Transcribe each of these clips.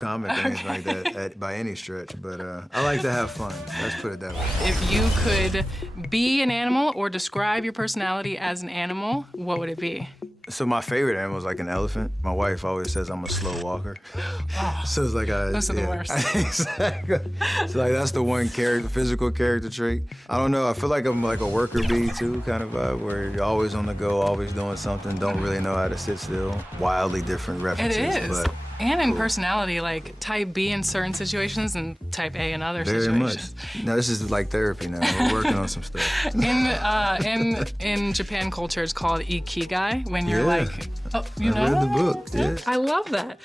comic or anything like that by any stretch, but I like to have fun. Let's put it that way. If you could be an animal or describe your personality as an animal, what would it be? So my favorite animal is like an elephant. My wife always says I'm a slow walker. So it's like Those are the worst. Exactly. So like that's the one physical character trait. I don't know. I feel like I'm like a worker bee too, kind of vibe, where you're always on the go, always doing something. Don't really know how to sit still. Wildly different references. It is. But and in personality, like type B in certain situations and type A in other very situations. much. Now this is like therapy now. We're working on some stuff. In Japan culture, it's called ikigai, when you're like, oh, you know? I read the book, yes. I love that.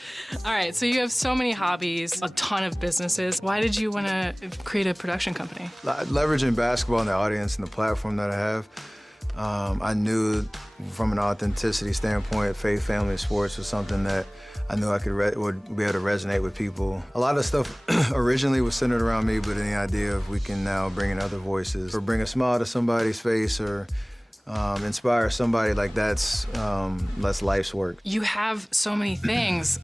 All right, so you have so many hobbies, a ton of businesses. Why did you want to create a production company? Leveraging basketball and the audience and the platform that I have, I knew from an authenticity standpoint, faith, family, sports was something that I knew I would be able to resonate with people. A lot of stuff originally was centered around me, but the idea of we can now bring in other voices or bring a smile to somebody's face or inspire somebody, like that's life's work. You have so many things.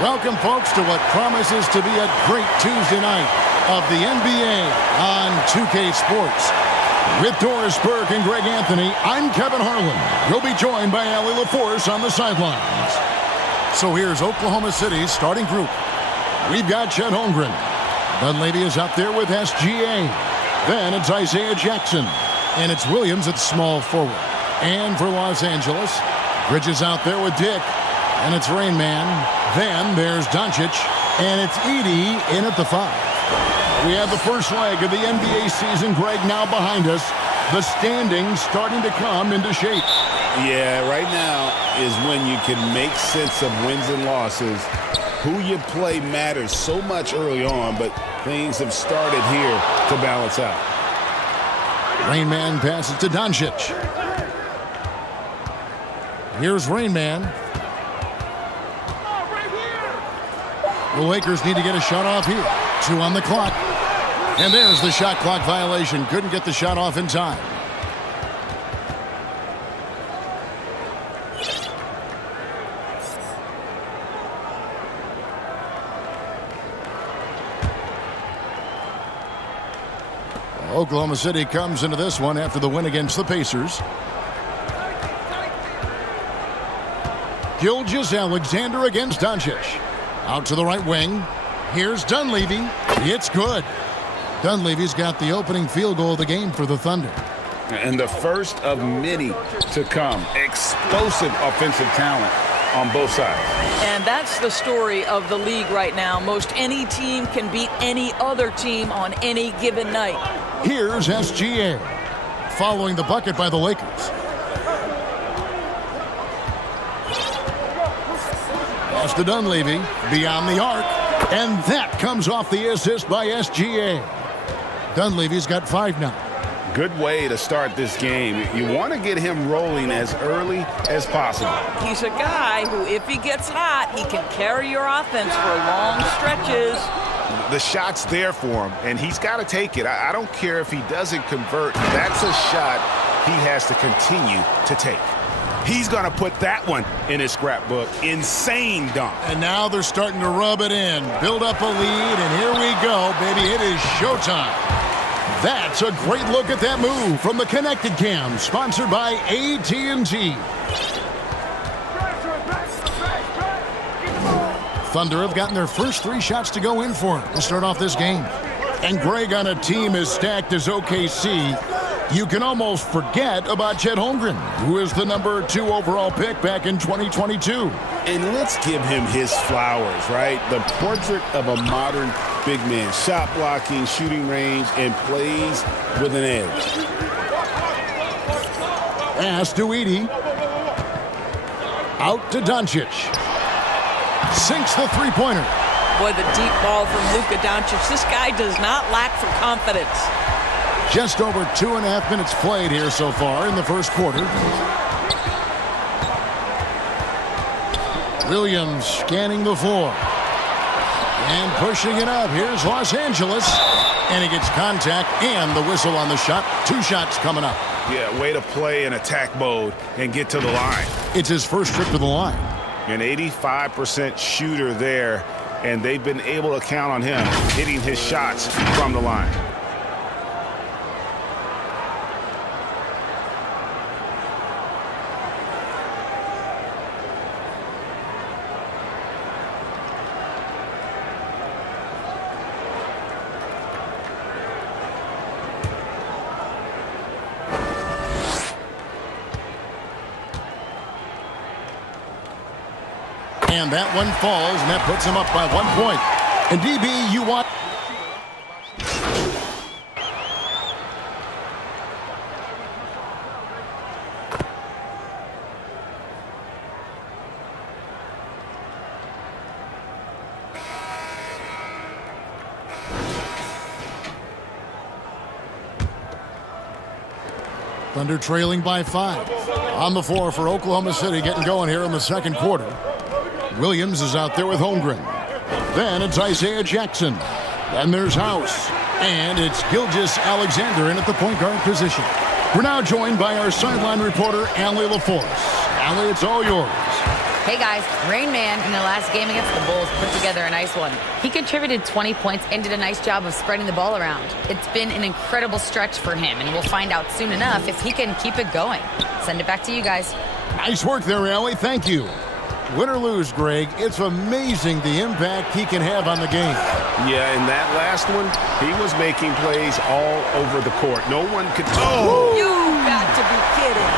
Welcome, folks, to what promises to be a great Tuesday night of the NBA on 2K Sports. With Doris Burke and Greg Anthony, I'm Kevin Harlan. We'll be joined by Allie LaForce on the sidelines. So here's Oklahoma City's starting group. We've got Chet Holmgren. Dunleavy is out there with SGA. Then it's Isaiah Jackson. And it's Williams at small forward. And for Los Angeles, Bridges out there with Dick. And it's Rain Man. Then there's Doncic. And it's Edey in at the 5. We have the first leg of the NBA season, Greg, now behind us. The standings starting to come into shape. Yeah, right now is when you can make sense of wins and losses. Who you play matters so much early on, but things have started here to balance out. Rain Man passes to Doncic. Here's Rain Man. The Lakers need to get a shot off here. 2 on the clock. And there's the shot clock violation. Couldn't get the shot off in time. Oklahoma City comes into this one after the win against the Pacers. Gilgeous-Alexander against Doncic. Out to the right wing. Here's Dunleavy. It's good. Dunleavy's got the opening field goal of the game for the Thunder. And the first of many to come. Explosive offensive talent on both sides. And that's the story of the league right now. Most any team can beat any other team on any given night. Here's SGA. Following the bucket by the Lakers. Pass to Dunleavy. Beyond the arc. And that comes off the assist by SGA. Dunleavy's got 5 now. Good way to start this game. You want to get him rolling as early as possible. He's a guy who, if he gets hot, he can carry your offense for long stretches. The shot's there for him, and he's got to take it. I don't care if he doesn't convert. That's a shot he has to continue to take. He's going to put that one in his scrapbook. Insane dunk. And now they're starting to rub it in. Build up a lead, and here we go, baby. It is showtime. That's a great look at that move from the Connected Cam, sponsored by AT&T. Thunder have gotten their first 3 shots to go in for him to start off this game. And Greg, on a team as stacked as OKC, you can almost forget about Chet Holmgren, who is the number 2 overall pick back in 2022. And let's give him his flowers, right? The portrait of a modern big man. Shot blocking, shooting range, and plays with an edge. Pass to Edey. Out to Doncic. Sinks the three-pointer. Boy, the deep ball from Luka Doncic. This guy does not lack for confidence. Just over 2.5 minutes played here so far in the first quarter. Williams scanning the floor. And pushing it up. Here's Los Angeles. And he gets contact and the whistle on the shot. 2 shots coming up. Yeah, way to play in attack mode and get to the line. It's his first trip to the line. An 85% shooter there, and they've been able to count on him hitting his shots from the line. And that one falls, and that puts him up by 1 point. And DB, you want... Thunder trailing by 5. On the floor for Oklahoma City, getting going here in the second quarter. Williams is out there with Holmgren. Then it's Isaiah Jackson. Then there's House. And it's Gilgeous-Alexander in at the point guard position. We're now joined by our sideline reporter, Allie LaForce. Allie, it's all yours. Hey guys, Rain Man in the last game against the Bulls put together a nice one. He contributed 20 points and did a nice job of spreading the ball around. It's been an incredible stretch for him, and we'll find out soon enough if he can keep it going. Send it back to you guys. Nice work there, Allie. Thank you. Win or lose, Greg, it's amazing the impact he can have on the game. Yeah, in that last one, he was making plays all over the court. No one could... Oh! You got to be kidding.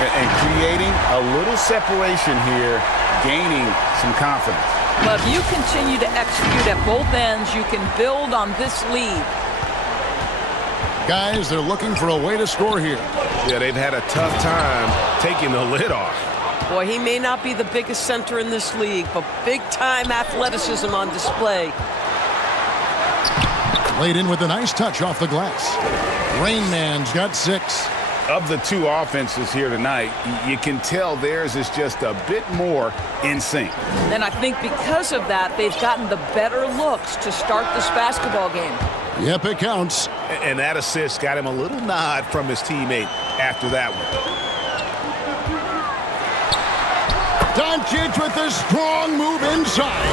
And creating a little separation here, gaining some confidence. But if you continue to execute at both ends, you can build on this lead. Guys, they're looking for a way to score here. Yeah, they've had a tough time taking the lid off. Boy, he may not be the biggest center in this league, but big-time athleticism on display. Laid in with a nice touch off the glass. Rain Man's got 6. Of the 2 offenses here tonight, you can tell theirs is just a bit more in sync. And I think because of that, they've gotten the better looks to start this basketball game. Yep, it counts. And that assist got him a little nod from his teammate after that one. Doncic with a strong move inside.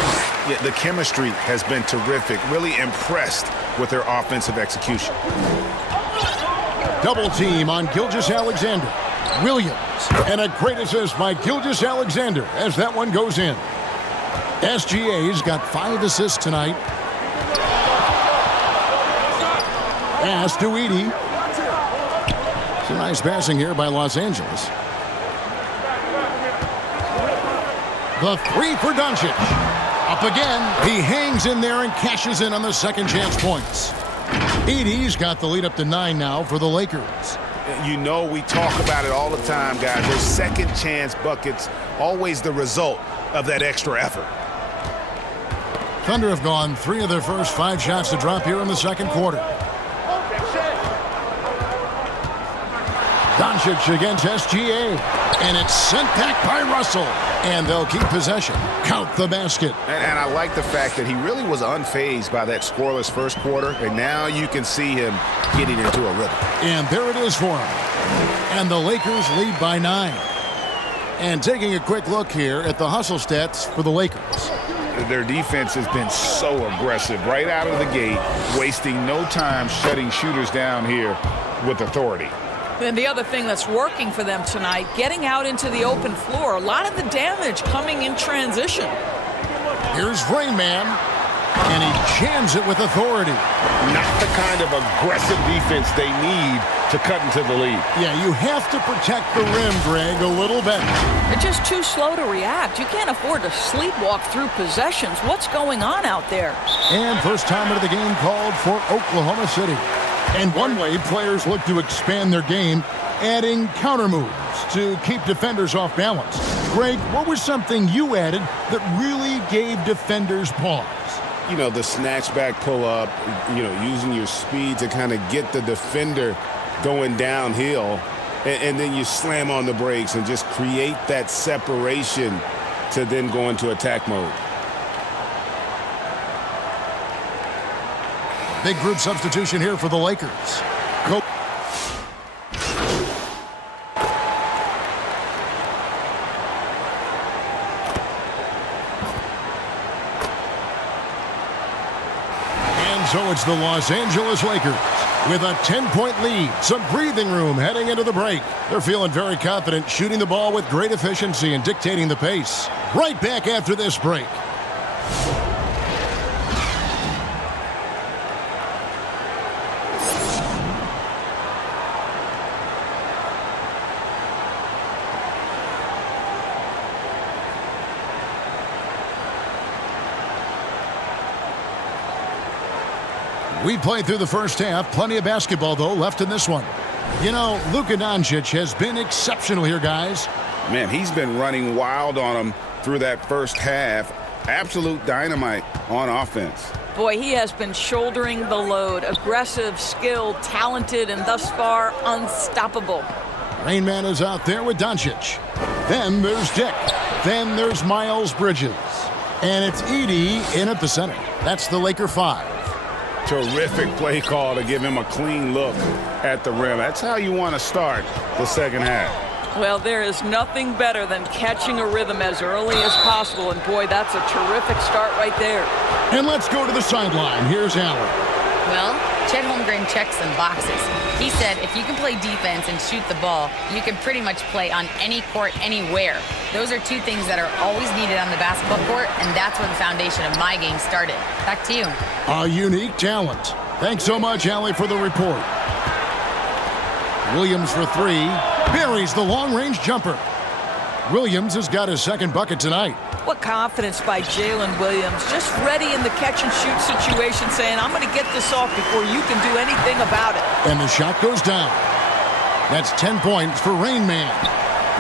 Yeah, the chemistry has been terrific. Really impressed with their offensive execution. Double team on Gilgeous-Alexander. Williams. And a great assist by Gilgeous-Alexander as that one goes in. SGA's got 5 assists tonight. Pass to Edey. Some nice passing here by Los Angeles. The 3 for Doncic. Up again. He hangs in there and cashes in on the second chance points. Edey's got the lead up to 9 now for the Lakers. You know, we talk about it all the time, guys. Those second chance buckets, always the result of that extra effort. Thunder have gone 3 of their first 5 shots to drop here in the second quarter. Doncic against SGA. And it's sent back by Russell. And they'll keep possession. Count the basket. And I like the fact that he really was unfazed by that scoreless first quarter. And now you can see him getting into a rhythm. And there it is for him. And the Lakers lead by 9. And taking a quick look here at the hustle stats for the Lakers. Their defense has been so aggressive right out of the gate, wasting no time shutting shooters down here with authority. And the other thing that's working for them tonight, getting out into the open floor. A lot of the damage coming in transition. Here's Rain Man. And he jams it with authority. Not the kind of aggressive defense they need to cut into the lead. Yeah, you have to protect the rim, Greg, a little bit. They're just too slow to react. You can't afford to sleepwalk through possessions. What's going on out there? And first time of the game called for Oklahoma City. And one way players look to expand their game, adding counter moves to keep defenders off balance. Greg, what was something you added that really gave defenders pause? You know, the snatch back pull up, you know, using your speed to kind of get the defender going downhill. And then you slam on the brakes and just create that separation to then go into attack mode. Big group substitution here for the Lakers. And so it's the Los Angeles Lakers with a 10-point lead. Some breathing room heading into the break. They're feeling very confident, shooting the ball with great efficiency and dictating the pace. Right back after this break. We played through the first half. Plenty of basketball, though, left in this one. You know, Luka Doncic has been exceptional here, guys. Man, he's been running wild on them through that first half. Absolute dynamite on offense. Boy, he has been shouldering the load. Aggressive, skilled, talented, and thus far unstoppable. Rain Man is out there with Doncic. Then there's Dick. Then there's Miles Bridges. And it's Edey in at the center. That's the Laker 5. Terrific play call to give him a clean look at the rim. That's how you want to start the second half. Well, there is nothing better than catching a rhythm as early as possible. And boy, that's a terrific start right there. And let's go to the sideline. Here's Allen. Well, Chet Holmgren checks some boxes. He said if you can play defense and shoot the ball, you can pretty much play on any court, anywhere. Those are 2 things that are always needed on the basketball court, and that's where the foundation of my game started. Back to you. A unique talent. Thanks so much, Allie, for the report. Williams for 3. Buries the long-range jumper. Williams has got his second bucket tonight. What confidence by Jalen Williams. Just ready in the catch-and-shoot situation, saying, I'm going to get this off before you can do anything about it. And the shot goes down. That's 10 points for Rain Man.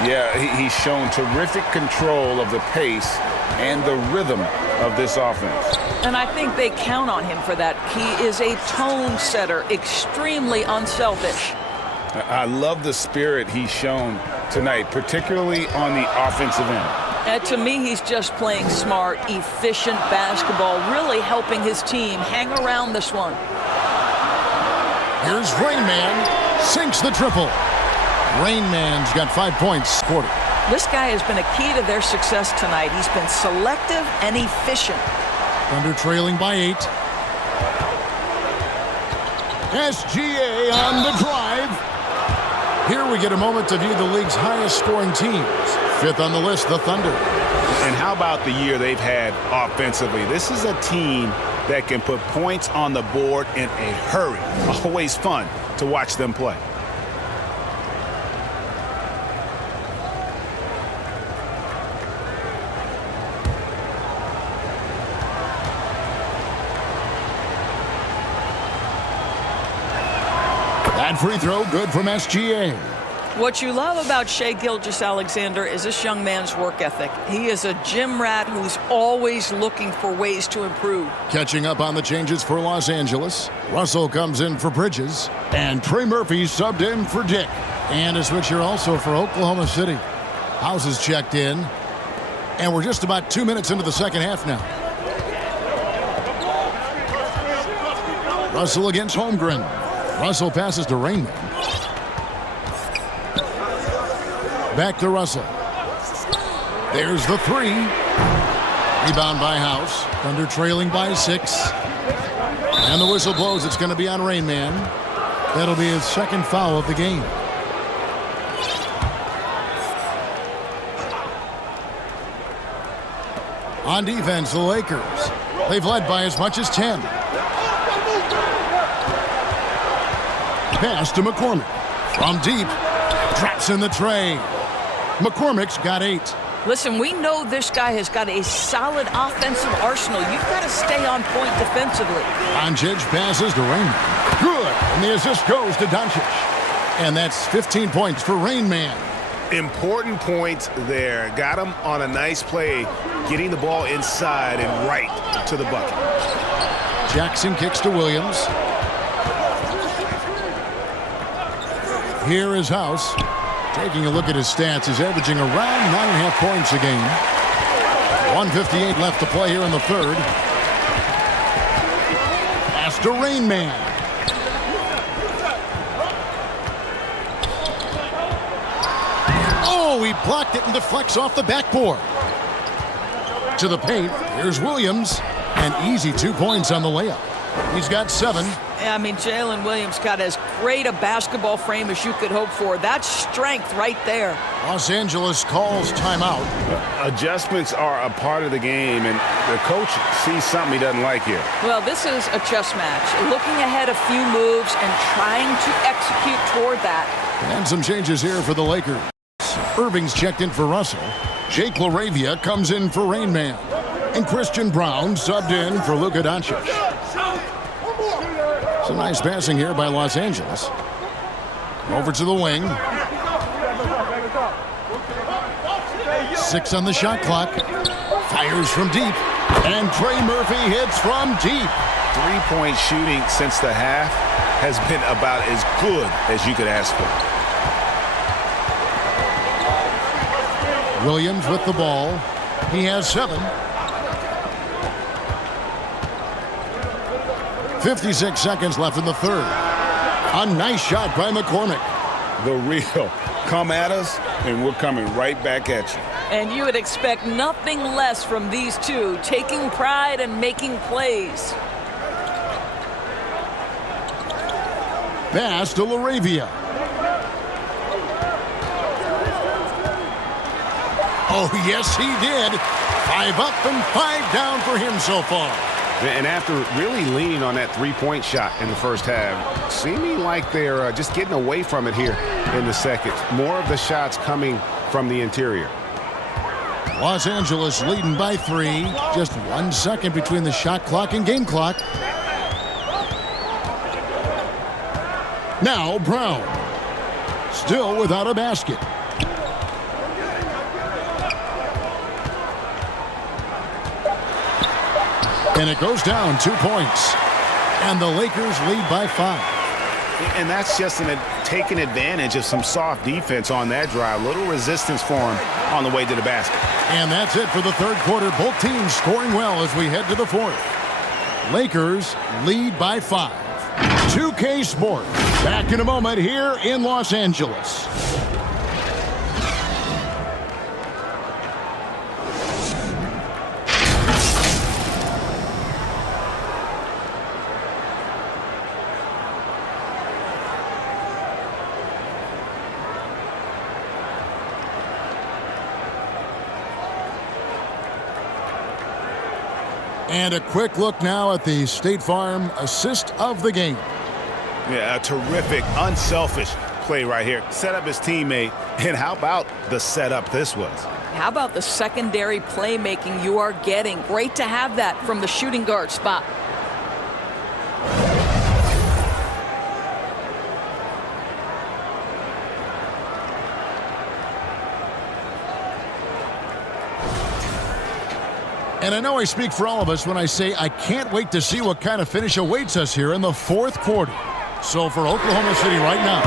Yeah, he's shown terrific control of the pace and the rhythm of this offense. And I think they count on him for that. He is a tone setter, extremely unselfish. I love the spirit he's shown tonight, particularly on the offensive end. And to me, he's just playing smart, efficient basketball, really helping his team hang around this one. Here's Rain Man, sinks the triple. Rain Man's got 5 points quarter. This guy has been a key to their success tonight. He's been selective and efficient. Thunder trailing by 8. SGA on the drive. Here we get a moment to view the league's highest scoring teams. Fifth on the list, the Thunder. And how about the year they've had offensively? This is a team that can put points on the board in a hurry. Always fun to watch them play. That free throw good from SGA. What you love about Shai Gilgeous-Alexander is this young man's work ethic. He is a gym rat who's always looking for ways to improve. Catching up on the changes for Los Angeles. Russell comes in for Bridges. And Trey Murphy subbed in for Dick. And a switch here also for Oklahoma City. House is checked in. And we're just about 2 minutes into the second half now. Russell against Holmgren. Russell passes to Rainman. Back to Russell. There's the three. Rebound by House. Thunder trailing by 6. And the whistle blows. It's going to be on Rainman. That'll be his second foul of the game. On defense, the Lakers. They've led by as much as 10. Pass to McCormick. From deep. Drops in the tray. McCormick's got 8. Listen, we know this guy has got a solid offensive arsenal. You've got to stay on point defensively. Doncic passes to Rainman. Good. And the assist goes to Doncic. And that's 15 points for Rainman. Important points there. Got him on a nice play, getting the ball inside and right to the bucket. Jackson kicks to Williams. Here is House. Taking a look at his stats, he's averaging around 9.5 points a game. 1:58 left to play here in the third. Pass to Rainman. Oh, he blocked it and deflects off the backboard. To the paint, here's Williams. And easy 2 points on the layup. He's got 7. I mean, Jalen Williams got as great a basketball frame as you could hope for. That's strength right there. Los Angeles calls timeout. Adjustments are a part of the game, and the coach sees something he doesn't like here. Well, this is a chess match. Looking ahead a few moves and trying to execute toward that. And some changes here for the Lakers. Irving's checked in for Russell. Jake LaRavia comes in for Rainman. And Christian Brown subbed in for Luka Doncic. Some nice passing here by Los Angeles. Over to the wing. 6 on the shot clock. Fires from deep. And Trey Murphy hits from deep. 3-point shooting since the half has been about as good as you could ask for. Williams with the ball. He has 7. 56 seconds left in the third. A nice shot by McCormick. The real. Come at us, and we're coming right back at you. And you would expect nothing less from these two, taking pride and making plays. Pass to LaRavia. Oh, yes, he did. 5 up and 5 down for him so far. And after really leaning on that 3-point shot in the first half, seeming like they're just getting away from it here in the second. More of the shots coming from the interior. Los Angeles leading by 3. Just 1 second between the shot clock and game clock. Now Brown. Still without a basket. And it goes down 2 points. And the Lakers lead by 5. And that's just taking advantage of some soft defense on that drive. Little resistance for him on the way to the basket. And that's it for the third quarter. Both teams scoring well as we head to the fourth. Lakers lead by 5. 2K Sports. Back in a moment here in Los Angeles. And a quick look now at the State Farm assist of the game. Yeah, a terrific, unselfish play right here. Set up his teammate, and how about the setup this was? How about the secondary playmaking you are getting? Great to have that from the shooting guard spot. And I know I speak for all of us when I say I can't wait to see what kind of finish awaits us here in the fourth quarter. So for Oklahoma City right now,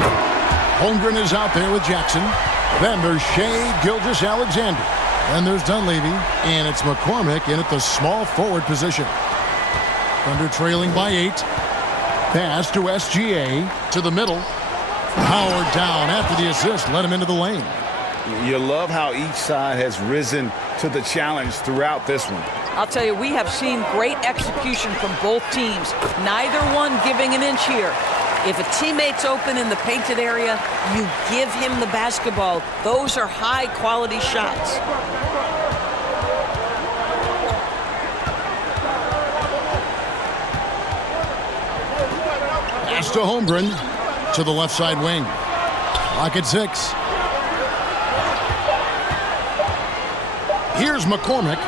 Holmgren is out there with Jackson. Then there's Shea Gilgeous-Alexander. Then there's Dunleavy. And it's McCormick in at the small forward position. Thunder trailing by 8. Pass to SGA to the middle. Howard down after the assist. Let him into the lane. You love how each side has risen to the challenge throughout this one. I'll tell you, we have seen great execution from both teams. Neither one giving an inch here. If a teammate's open in the painted area, you give him the basketball. Those are high-quality shots. Pass to Holmgren to the left side wing. Clock at 6. Here's McCormick.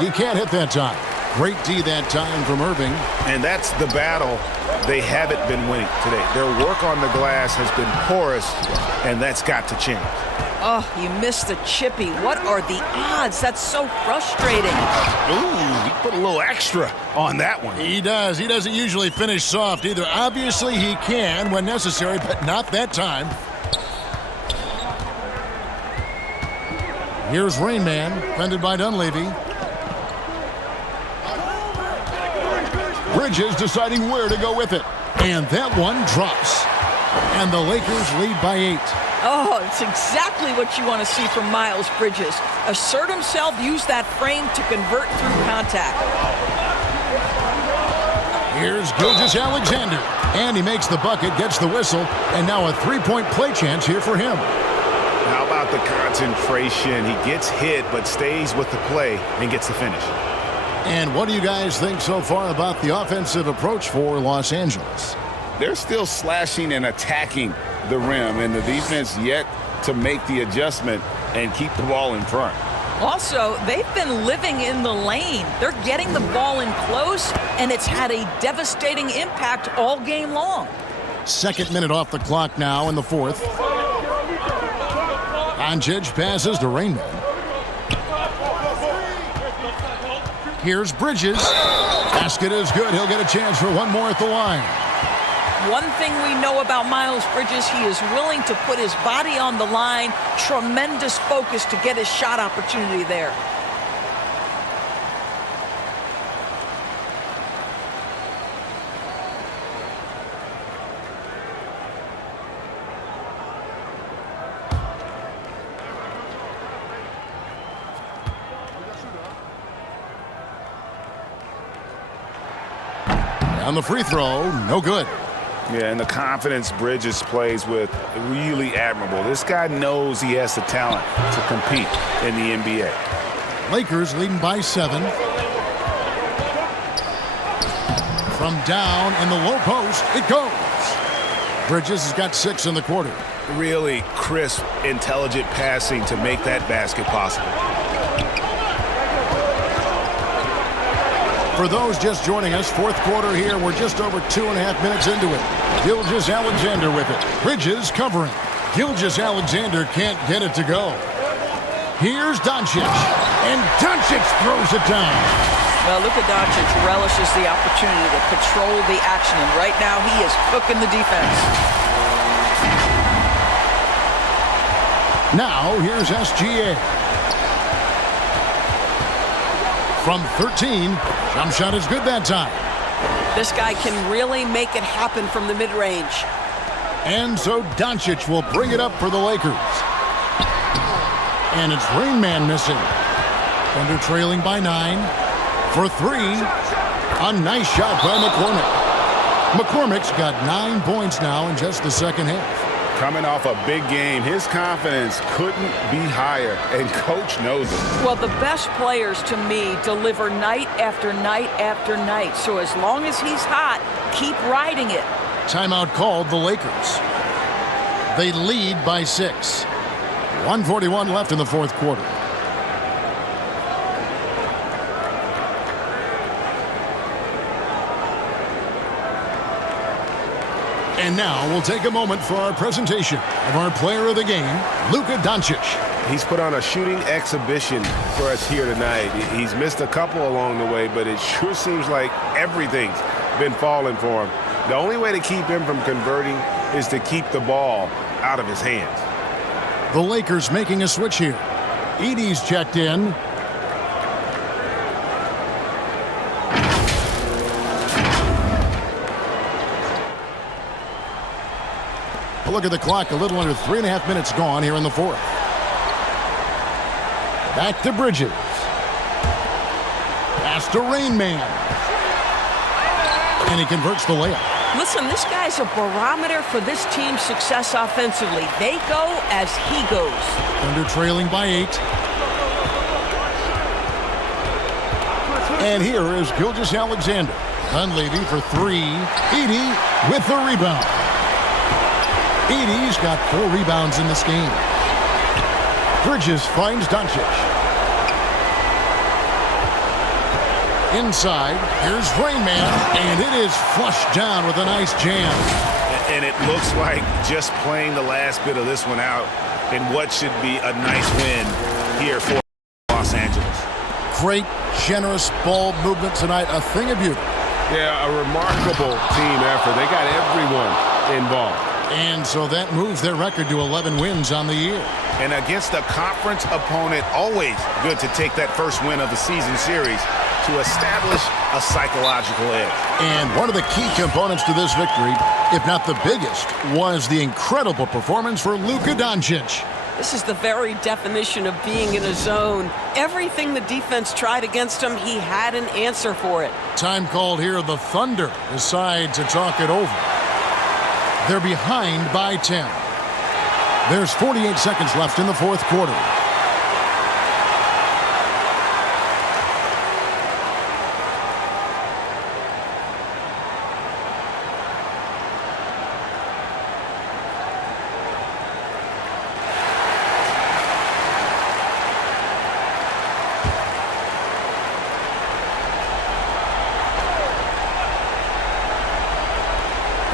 He can't hit that time. Great D that time from Irving. And that's the battle they haven't been winning today. Their work on the glass has been porous, and that's got to change. Oh, you missed the chippy. What are the odds? That's so frustrating. Ooh, he put a little extra on that one. He does. He doesn't usually finish soft either. Obviously, he can when necessary, but not that time. Here's Rain Man, defended by Dunleavy. Bridges deciding where to go with it. And that one drops. And the Lakers lead by 8. Oh, it's exactly what you want to see from Miles Bridges. Assert himself, use that frame to convert through contact. Here's Gilgeous-Alexander. And he makes the bucket, gets the whistle, and now a three-point play chance here for him. How about the concentration? He gets hit, but stays with the play and gets the finish. And what do you guys think so far about the offensive approach for Los Angeles? They're still slashing and attacking the rim, and the defense yet to make the adjustment and keep the ball in front. Also, they've been living in the lane. They're getting the ball in close, and it's had a devastating impact all game long. Second minute off the clock now in the fourth. Doncic passes to Rain Man. Here's Bridges. Basket is good. He'll get a chance for one more at the line. One thing we know about Miles Bridges, he is willing to put his body on the line. Tremendous focus to get his shot opportunity there. On the free throw, no good. Yeah, and the confidence Bridges plays with, really admirable. This guy knows he has the talent to compete in the NBA. Lakers leading by 7. From down in the low post, it goes. Bridges has got 6 in the quarter. Really crisp, intelligent passing to make that basket possible. For those just joining us, fourth quarter here. We're just over 2.5 minutes into it. Gilgeous-Alexander with it. Bridges covering. Gilgeous-Alexander can't get it to go. Here's Doncic. And Doncic throws it down. Well, Luka Doncic relishes the opportunity to control the action, and right now he is cooking the defense. Now here's SGA. From 13, jump shot is good that time. This guy can really make it happen from the mid-range. And so Doncic will bring it up for the Lakers. And it's Rain Man missing. Thunder trailing by 9. For 3, a nice shot by McCormick. McCormick's got 9 points now in just the second half. Coming off a big game, his confidence couldn't be higher, and Coach knows it. Well, the best players, to me, deliver night after night after night. So as long as he's hot, keep riding it. Timeout called the Lakers. They lead by 6. 1:41 left in the fourth quarter. And now we'll take a moment for our presentation of our player of the game, Luka Doncic. He's put on a shooting exhibition for us here tonight. He's missed a couple along the way, but it sure seems like everything's been falling for him. The only way to keep him from converting is to keep the ball out of his hands. The Lakers making a switch here. Edey's checked in. Look at the clock, a little under 3.5 minutes gone here in the fourth. Back to Bridges. Pass to Rain Man. And he converts the layup. Listen, this guy's a barometer for this team's success offensively. They go as he goes. Thunder trailing by 8. And here is Gilgeous-Alexander. Dunleavy for 3. Edey with the rebound. Edey's got 4 rebounds in this game. Bridges finds Doncic. Inside, here's Rain Man, and it is flushed down with a nice jam. And it looks like just playing the last bit of this one out in what should be a nice win here for Los Angeles. Great, generous ball movement tonight, a thing of beauty. Yeah, a remarkable team effort. They got everyone involved. And so that moves their record to 11 wins on the year. And against a conference opponent, always good to take that first win of the season series to establish a psychological edge. And one of the key components to this victory, if not the biggest, was the incredible performance for Luka Doncic. This is the very definition of being in a zone. Everything the defense tried against him, he had an answer for it. Time called here. The Thunder decide to talk it over. They're behind by 10. There's 48 seconds left in the fourth quarter.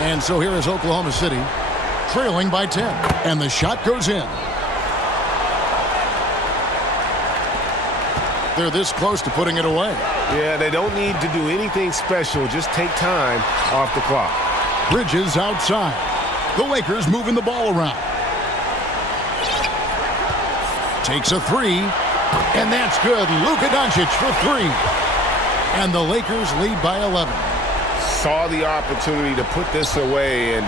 And so here is Oklahoma City, trailing by 10. And the shot goes in. They're this close to putting it away. Yeah, they don't need to do anything special. Just take time off the clock. Bridges outside. The Lakers moving the ball around. Takes a 3. And that's good. Luka Doncic for 3. And the Lakers lead by 11. Saw the opportunity to put this away and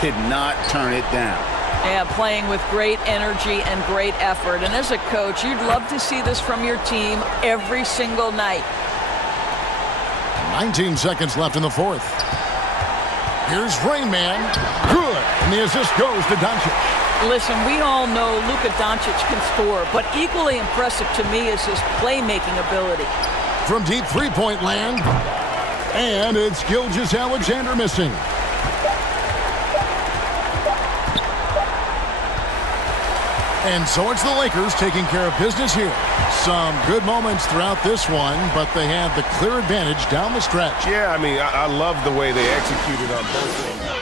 did not turn it down. Yeah, playing with great energy and great effort. And as a coach, you'd love to see this from your team every single night. 19 seconds left in the fourth. Here's Rain Man. Good. And the assist goes to Doncic. Listen, we all know Luka Doncic can score, but equally impressive to me is his playmaking ability. From deep three-point land. And it's Gilgeous-Alexander missing. And so it's the Lakers taking care of business here. Some good moments throughout this one, but they have the clear advantage down the stretch. Yeah, I mean, I love the way they executed on both ends.